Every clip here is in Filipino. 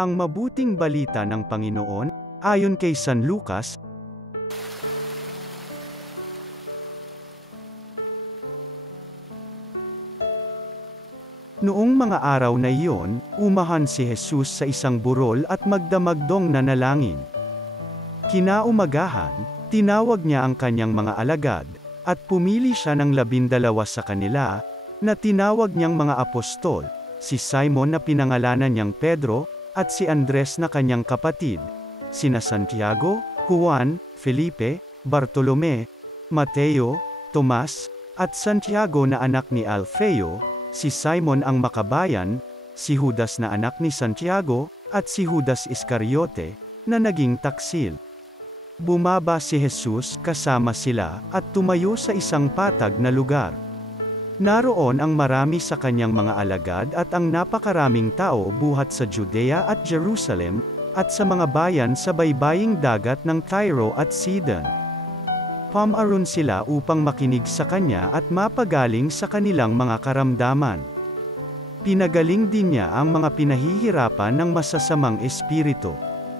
Ang mabuting balita ng Panginoon, ayon kay San Lucas. Noong mga araw na iyon, umahan si Jesus sa isang burol at magdamagdong nanalangin. Kinaumagahan, tinawag niya ang kanyang mga alagad, at pumili siya ng 12 sa kanila, na tinawag niyang mga apostol, si Simon na pinangalanan niyang Pedro, at si Andres na kanyang kapatid, sina Santiago, Juan, Felipe, Bartolome, Mateo, Tomas, at Santiago na anak ni Alfeo, si Simon ang Makabayan, si Judas na anak ni Santiago, at si Judas Iscariote, na naging taksil. Bumaba si Jesus kasama sila, at tumayo sa isang patag na lugar. Naroon ang marami sa kanyang mga alagad at ang napakaraming tao buhat sa Judea at Jerusalem, at sa mga bayan sa baybaying dagat ng Tyro at Sidon. Pumaroon sila upang makinig sa kanya at mapagaling sa kanilang mga karamdaman. Pinagaling din niya ang mga pinahihirapan ng masasamang espiritu.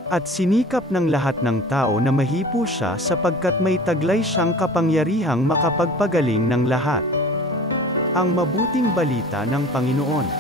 At sinikap ng lahat ng tao na mahipo siya sapagkat may taglay siyang kapangyarihang makapagpagaling ng lahat. Ang mabuting balita ng Panginoon.